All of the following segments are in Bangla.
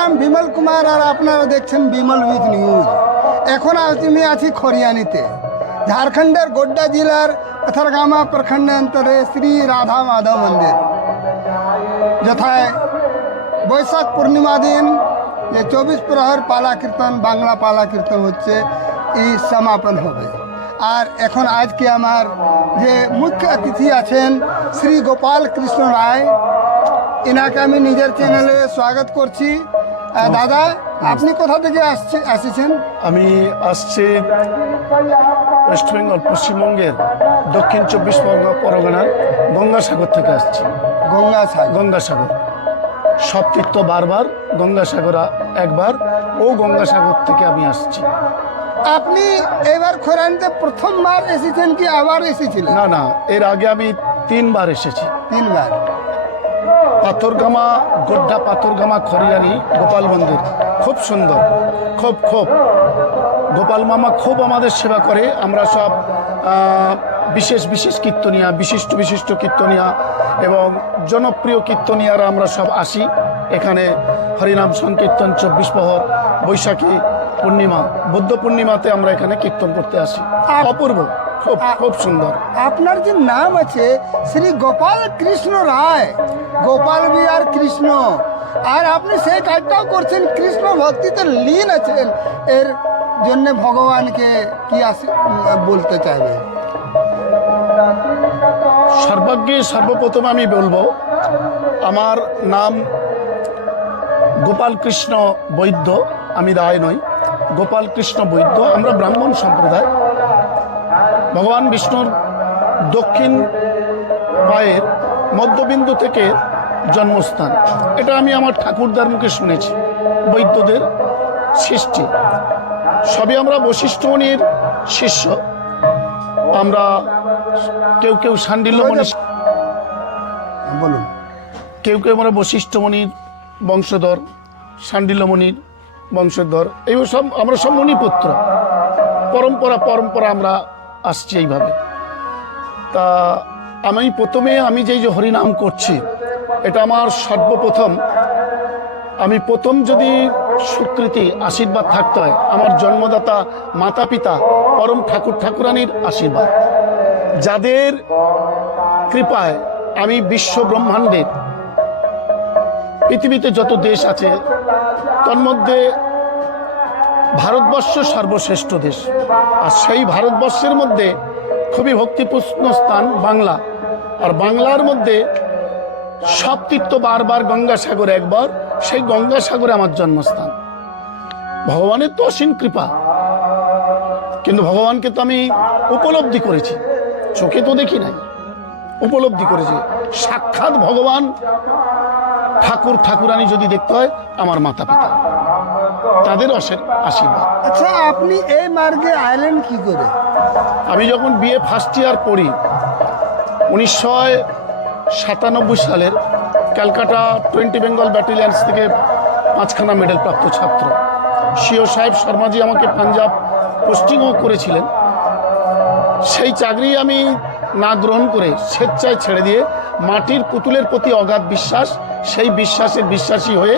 নাম বিমল কুমার আর আপনারা দেখছেন বিমল উইথ নিউজ। এখন আমি আছি খড়িয়ানিতে, ঝাড়খণ্ডের গোড্ডা জেলার পথরগামা প্রখণ্ডান্তরে শ্রী রাধা মাধব মন্দির, যথায় বৈশাখ পূর্ণিমা দিন যে 24 প্রহর পালা কীর্তন, বাংলা পালা কীর্তন হচ্ছে, এই সমাপন হবে। আর এখন আজকে আমার যে মুখ্য অতিথি আছেন শ্রী গোপাল কৃষ্ণ রায়, এনাকে আমি নিজের চ্যানেলে স্বাগত করছি। দাদা, আপনি কোথা থেকে আসছেন? আমি আসছি ওয়েস্ট বেঙ্গল, পশ্চিমবঙ্গের দক্ষিণ 24 পরগনার গঙ্গাসাগর থেকে আসছি। গঙ্গাসাগর সব তীর্থ বারবার, গঙ্গাসাগর একবার, ও গঙ্গাসাগর থেকে আমি আসছি। আপনি এবার খোরানিতে প্রথমবার এসেছেন কি আবার এসেছিলেন? না না, এর আগে আমি 3 বার এসেছি। 3 বার। পাথরগামা, গোড্ডা পাথরগামা খড়িয়ানি গোপাল মন্দির খুব সুন্দর, খুব গোপাল মামা খুব আমাদের সেবা করে। আমরা সব বিশেষ বিশেষ কীর্তনিয়া, বিশিষ্ট কীর্তনিয়া এবং জনপ্রিয় কীর্তনিয়ারা আমরা সব আসি এখানে হরিনাম সংকীর্তন 24 প্রহর, বৈশাখী পূর্ণিমা, বুদ্ধ পূর্ণিমাতে আমরা এখানে কীর্তন করতে আসি। অপূর্ব, খুব সুন্দর। আপনার যে নাম আছে শ্রী গোপাল কৃষ্ণ রায়, গোপাল বি আর কৃষ্ণ, আর আপনি সেই কাজটাও করছেন, কৃষ্ণ ভক্তিতে লীন আছেন। এর জন্য ভগবানকে কি বলতে চাইবে? সর্বাগ্যে সর্বপ্রথম আমি বলবো, আমার নাম গোপাল কৃষ্ণ বৈদ্য, আমি রায় নই, গোপাল কৃষ্ণ বৈদ্য। আমরা ব্রাহ্মণ সম্প্রদায়। ভগবান বিষ্ণুর দক্ষিণ পায়ের মধ্যবিন্দু থেকে জন্মস্থান, এটা আমি আমার ঠাকুরদার মুখে শুনেছি। বৈদ্যদের সৃষ্টি সবই আমরা বশিষ্ঠমণির শিষ্য। আমরা কেউ শাণ্ডিল্যমণি, বলুন। কেউ আমরা বশিষ্ঠমণির বংশধর, শাণ্ডিল্যমণির বংশধর, এই সব আমরা সব মণিপুত্র। পরম্পরা আমরা আসছি এইভাবে। তা আমি যে হরিনাম করছি, এটা আমার সর্বপ্রথম, আমি প্রথম যদি স্বীকৃতি আশীর্বাদ থাকতে হয়, আমার জন্মদাতা মাতা পিতা পরম ঠাকুর ঠাকুরানীর আশীর্বাদ, যাদের কৃপায় আমি বিশ্ব ব্রহ্মাণ্ডের পৃথিবীতে যত দেশ আছে তন্মধ্যে ভারতবর্ষ সর্বশ্রেষ্ঠ দেশ। আর সেই ভারতবর্ষের মধ্যে খুবই ভক্তিপূর্ণ স্থান বাংলা। আর বাংলার মধ্যে সব তীর্থ বারবার, গঙ্গাসাগর একবার, সেই গঙ্গাসাগরে আমার জন্মস্থান। ভগবানের তো অসীম কৃপা, কিন্তু ভগবানকে তো আমি উপলব্ধি করেছি, চোখে তো দেখি নাই, উপলব্ধি করেছি। সাক্ষাৎ ভগবান ঠাকুর ঠাকুরানী যদি দেখতে হয়, আমার মাতা পিতা, তাদের আশীর্বাদ। আচ্ছা, আপনি এই মার্গে আইলেন কি করে? আমি যখন বিএ ফার্স্ট ইয়ার পড়ি, 1997 সালের, ক্যালকাটা 20 বেঙ্গল ব্যাটালিয়ান্স থেকে 5খানা মেডেল প্রাপ্ত ছাত্র। সিও সাহেব শর্মাজি আমাকে পাঞ্জাব পোস্টিংও করেছিলেন। সেই চাকরি আমি না গ্রহণ করে স্বেচ্ছায় ছেড়ে দিয়ে মাটির পুতুলের প্রতি অগাধ বিশ্বাস, সেই বিশ্বাসী হয়ে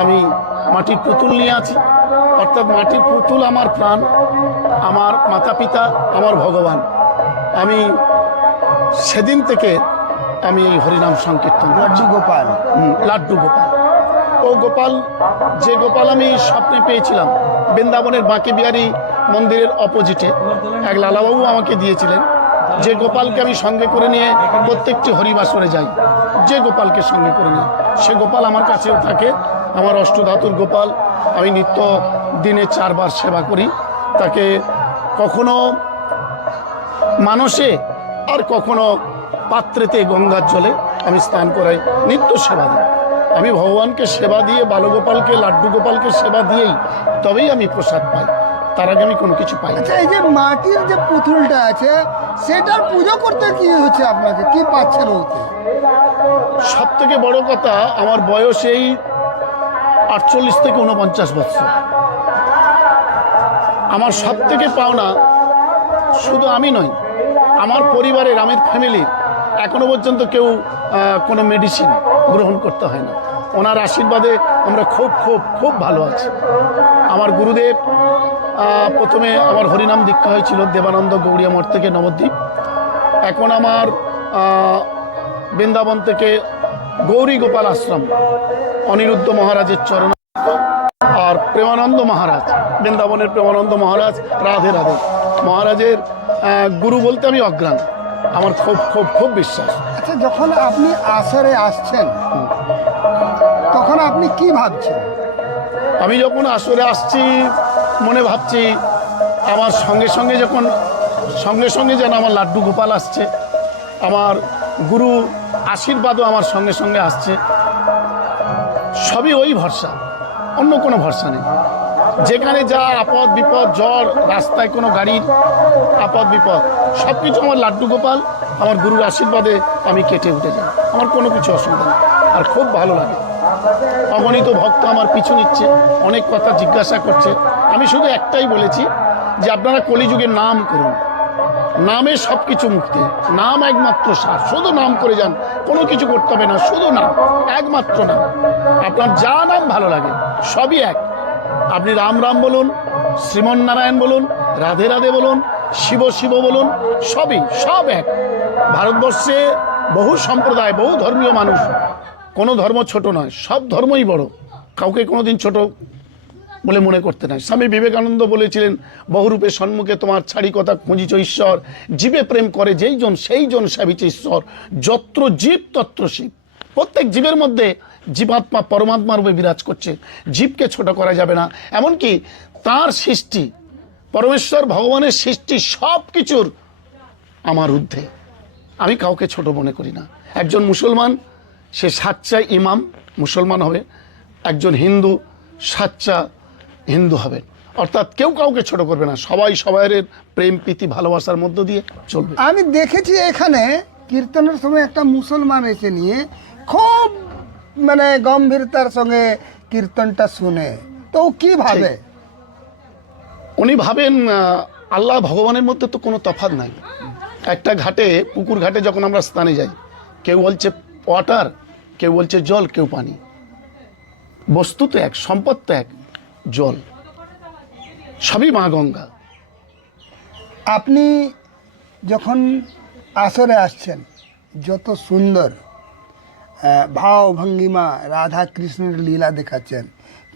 আমি মাটির পুতুল নিয়ে আছি। অর্থাৎ মাটির পুতুল আমার প্রাণ, আমার মাতা পিতা, আমার ভগবান। আমি সেদিন থেকে আমি এই হরিনাম সংকীর্তন, লাড্ডু গোপাল, ও গোপাল, যে গোপাল আমি স্বপ্নে পেয়েছিলাম বৃন্দাবনের বাঁকে বিহারী মন্দিরের অপোজিটে, এক লালাবাবু আমাকে দিয়েছিলেন, যে গোপালকে আমি সঙ্গে করে নিয়ে প্রত্যেকটি হরিবাসরে যাই, যে গোপালকে সঙ্গে করে নিয়ে, সে গোপাল আমার কাছেও থাকে। আমার অষ্টধাতুর গোপাল, আমি নিত্য দিনে 4 বার সেবা করি তাকে, কখনো মানসে আর কখনো পাত্রেতে গঙ্গার জলে আমি স্নান করাই, নিত্য সেবা দিই। আমি ভগবানকে সেবা দিয়ে, বালগোপালকে, লাড্ডু গোপালকে সেবা দিয়েই তবেই আমি প্রসাদ পাই, তার আগে আমি কোনো কিছু পাই। আচ্ছা, এই যে মাটির যে পুতুলটা আছে, সেটার পুজো করতে কি হচ্ছে আপনাকে, কি পাচ্ছেন ওতে? সব থেকে বড় কথা, আমার বয়স এই 48 থেকে 49 বছর। আমার সব থেকে পাওনা, শুধু আমি নই, আমার পরিবারের, আমার ফ্যামিলির এখনো পর্যন্ত কেউ কোনো মেডিসিন গ্রহণ করতে হয় না। ওনার আশীর্বাদে আমরা খুব খুব খুব ভালো আছি। আমার গুরুদেব প্রথমে আমার হরিনাম দীক্ষা হয়েছিল দেবানন্দ গৌড়িয়া মঠ থেকে নবদ্বীপ। এখন আমার বৃন্দাবন থেকে গৌরী গোপাল আশ্রম অনিরুদ্ধ মহারাজের চরণ, আর প্রেমানন্দ মহারাজ, বৃন্দাবনের প্রেমানন্দ মহারাজ, রাধে রাধে মহারাজের গুরু বলতে আমি অজ্ঞান। আমার খুব খুব খুব বিশ্বাস। আচ্ছা, যখন আপনি আসরে আসছেন তখন আপনি কি ভাবছেন? আমি যখন আসরে আসছি মনে ভাবছি আমার সঙ্গে সঙ্গে যেন আমার লাড্ডু গোপাল আসছে, আমার গুরু আশীর্বাদও আমার সঙ্গে সঙ্গে আসছে। সবই ওই ভরসা, অন্য কোনো ভরসা নেই। যেখানে যা আপদ বিপদ, জ্বর, রাস্তায় কোনো গাড়ির আপদ বিপদ, সব কিছু আমার লাড্ডু গোপাল, আমার গুরুর আশীর্বাদে আমি কেটে উঠে যাই। আমার কোনো কিছু অসুবিধা নেই, আর খুব ভালো লাগে। অগণিত ভক্ত আমার পিছু নিচ্ছে, অনেক কথা জিজ্ঞাসা করছে। আমি শুধু একটাই বলেছি যে আপনারা কলিযুগের নাম করুন, নামে সব কিছু মুক্তি, নাম একমাত্র সার। শুধু নাম করে যান, কোনো কিছু করতে হবে না, শুধু নাম, একমাত্র নাম। আপনার যা নাম ভালো লাগে সবই এক। আপনি রাম রাম বলুন, শ্রীমন্নারায়ণ বলুন, রাধে রাধে বলুন, শিব শিব বলুন, সব এক। ভারতবর্ষে বহু সম্প্রদায়, বহু ধর্মীয় মানুষ, কোনো ধর্ম ছোট নয়, সব ধর্মই বড়, কাউকে কোনোদিন ছোট বলে মনে করতে নাই। স্বামী বিবেকানন্দ বলেছিলেন, বহুরূপে সম্মুখে তোমার ছাড়ি কথা খুঁজিছ ঈশ্বর, জীবে প্রেম করে যেই জন সেই জন সেবিছে ঈশ্বর, যত্র জীব তত্র শিব। প্রত্যেক জীবের মধ্যে জীবাত্মা পরমাত্মা রূপে বিরাজ করছে, জীবকে ছোট করা যাবে না। এমনকি তার সৃষ্টি, পরমেশ্বর ভগবানের সৃষ্টি সব কিছুর আমার ঊর্ধ্বে। আমি কাউকে ছোট মনে করি না। একজন মুসলমান সে সাচ্চা ইমাম মুসলমান হবে, একজন হিন্দু সাচ্চা হিন্দু হবেন। অর্থাৎ কেউ কাউকে ছোট করবে না, সবাই সবাইয়ের প্রেম প্রীতি ভালোবাসার মধ্য দিয়ে চলবে। আমি দেখেছি এখানে কীর্তনের সময় একটা মুসলমান এসে নিয়ে খুব মানে গম্ভীরতার সঙ্গে কীর্তনটা শুনে, তো ও কি ভাবে? উনি ভাবেন আল্লাহ ভগবানের মধ্যে তো কোনো তফাৎ নাই। একটা ঘাটে, পুকুর ঘাটে যখন আমরা স্নানে যাই, কেউ বলছে ওয়াটার, কেউ বলছে জল, কেউ পানি। বস্তু তো এক, সম্পদ তো এক, জল, সবই মা গঙ্গা। আপনি যখন আসরে আসছেন, যত সুন্দর ভাব ভঙ্গিমা রাধা কৃষ্ণের লীলা দেখাচ্ছেন,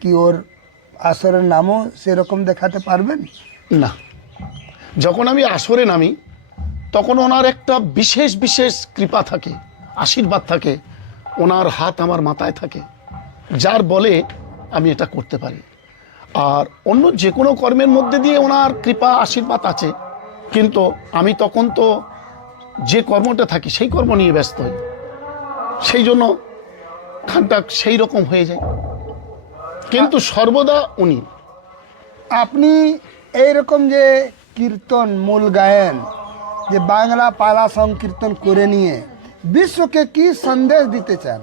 কি ওর আসরের নামও সেরকম দেখাতে পারবেন? না, যখন আমি আসরে নামি তখন ওনার একটা বিশেষ বিশেষ কৃপা থাকে, আশীর্বাদ থাকে, ওনার হাত আমার মাথায় থাকে, যার বলে আমি এটা করতে পারি। আর অন্য যে কোনো কর্মের মধ্যে দিয়ে ওনার কৃপা আশীর্বাদ আছে, কিন্তু আমি তখন তো যে কর্মটা থাকি সেই কর্ম নিয়ে ব্যস্ত হই, সেই জন্য খানটা সেই রকম হয়ে যায়, কিন্তু সর্বদা উনি। আপনি এইরকম যে কীর্তন মূল গায়েন, যে বাংলা পালা সংকীর্তন করে নিয়ে বিশ্বকে কি সন্দেশ দিতে চান?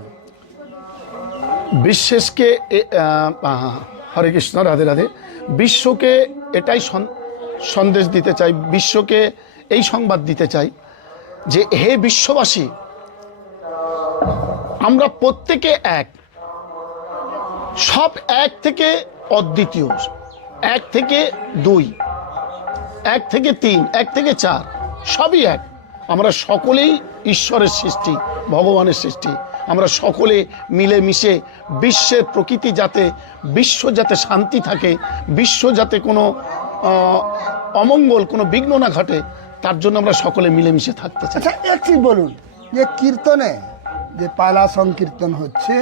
বিশ্বকে হরে কৃষ্ণ, রাধে রাধে। বিশ্বকে এটাই সন্দেশ দিতে চাই, বিশ্বকে এই সংবাদ দিতে চাই যে হে বিশ্ববাসী, আমরা প্রত্যেকে এক, সব এক থেকে অদ্বিতীয়, এক থেকে দুই, এক থেকে তিন, এক থেকে চার, সবই এক। আমরা সকলেই ঈশ্বরের সৃষ্টি, ভগবানের সৃষ্টি। আমরা সকলে মিলেমিশে বিশ্বের প্রকৃতি যাতে, বিশ্ব যাতে শান্তি থাকে, বিশ্ব যাতে কোনো অমঙ্গল, কোনো বিঘ্ন না ঘটে, তার জন্য আমরা সকলে মিলেমিশে থাকতে চাই। আচ্ছা, একটি বলুন, যে কীর্তনে যে পালা সংকীর্তন হচ্ছে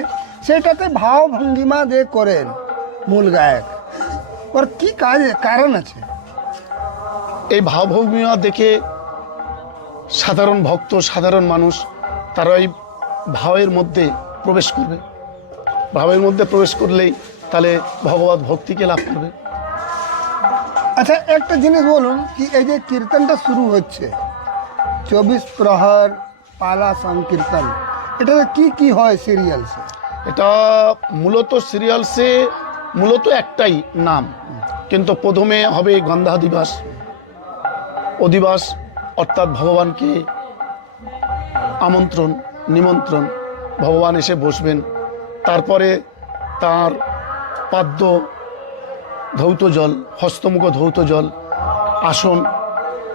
সেটাতে ভাব ভঙ্গিমা যে করেন মূল গায়ক, ওর কি কারণ আছে? এই ভাবভঙ্গিমা দেখে সাধারণ ভক্ত, সাধারণ মানুষ, তারা এই ভাবের মধ্যে প্রবেশ করবে। ভাবের মধ্যে প্রবেশ করলেই তাহলে ভগবত ভক্তিকে লাভ করবে। আচ্ছা, একটা জিনিস বলুন, কি এই যে কীর্তনটা শুরু হচ্ছে 24 প্রহর পালা সংকীর্তন, এটাতে কি কি হয় সিরিয়ালসে? এটা মূলত সিরিয়ালসে মূলত একটাই নাম, কিন্তু প্রথমে হবে গন্ধাধিবাস, অধিবাস, অর্থাৎ ভগবানকে আমন্ত্রণ, নিমন্ত্রণ, ভগবান এসে বসবেন। তারপরে তার পাদ্য ধৌত জল, হস্তমুখ ধৌত জল, আসন,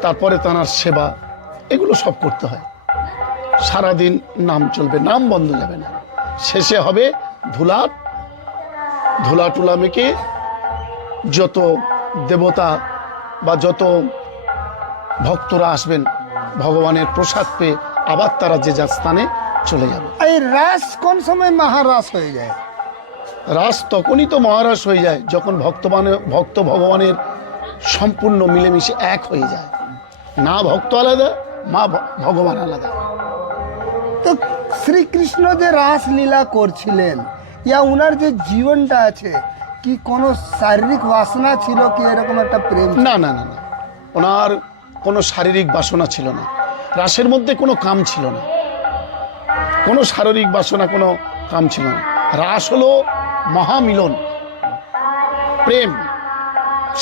তারপরে তাঁর সেবা, এগুলো সব করতে হয়। সারাদিন নাম চলবে, নাম বন্ধ যাবে না। শেষে হবে ধুলা টুলা মেখে যত দেবতা বা যত ভক্তরা আসবেন ভগবানের প্রসাদ পেয়ে আবার তারা যে যার স্থানে চলে যাবে। এই রাস কোন সময় মহারাস হয়ে যায়? রাস তখনই তো মহারাস হয়ে যায় যখন ভক্ত ভগবানের সম্পূর্ণ মিলেমিশে এক হয়ে যায়। না ভক্ত আলাদা, ভগবান আলাদা। তো শ্রীকৃষ্ণ যে রাসলীলা করছিলেন, ইয়া উনার যে জীবনটা আছে, কি কোনো শারীরিক বাসনা ছিল কি এরকম একটা প্রেম? না না না না, ওনার কোনো শারীরিক বাসনা ছিল না। রাসের মধ্যে কোনো কাম ছিল না, কোনো শারীরিক বাসনা, কোনো কাম ছিল না। রাস হলো মহামিলন, প্রেম।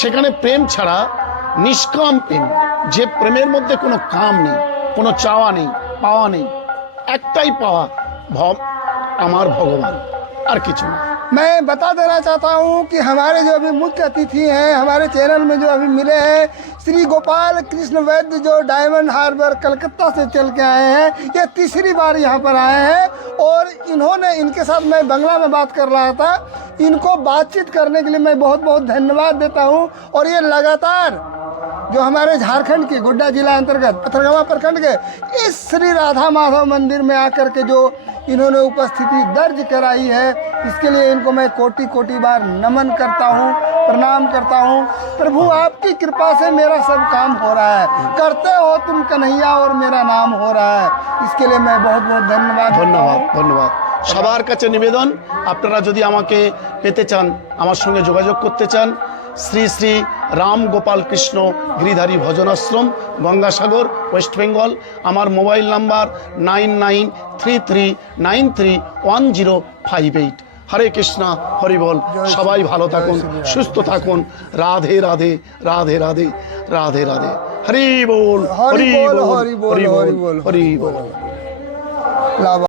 সেখানে প্রেম ছাড়া নিষ্কাম প্রেম, যে প্রেমের মধ্যে কোনো কাম নেই, কোনো চাওয়া নেই, পাওয়া নেই, একটাই পাওয়া আমার ভগবান, আর কিছু না। मैं बता देना चाहता हूँ कि हमारे जो अभी मुख्य अतिथि हैं हमारे चैनल में जो अभी मिले हैं, श्री गोपाल कृष्ण वैद्य, जो डायमंड हार्बर कलकत्ता से चल के आए हैं। ये तीसरी बार यहाँ पर आए हैं और इनके साथ मैं बंगला में बात कर रहा था। इनको बातचीत करने के लिए मैं बहुत बहुत धन्यवाद देता हूँ। और ये लगातार जो हमारे झारखंड के गोड्डा जिला अंतर्गत पथरगामा प्रखंड के इस श्री राधा माधव मंदिर में आकर के जो इन्होंने उपस्थिति दर्ज कराई है, इसके लिए इनको मैं कोटि कोटि बार नमन करता हूँ, प्रणाम करता हूँ। प्रभु आपकी कृपा से मेरा सब काम हो रहा है, करते हो तुम कन्हैया और मेरा नाम हो रहा है। इसके लिए मैं बहुत बहुत धन्यवाद ধন্যবাদ। সবার কাছে নিবেদন, আপনারা যদি আমাকে পেতে চান, আমার সঙ্গে যোগাযোগ করতে চান, শ্রী শ্রী রাম গোপাল কৃষ্ণ গিরিধারী ভজনাশ্রম, গঙ্গাসাগর, ওয়েস্ট বেঙ্গল। আমার মোবাইল নাম্বার 9933931058। হরে কৃষ্ণা, হরি বল। সবাই ভালো থাকুন, সুস্থ থাকুন। রাধে রাধে, রাধে রাধে, রাধে রাধে। হরি বল, হরি বল, হরি বল, হরি বল।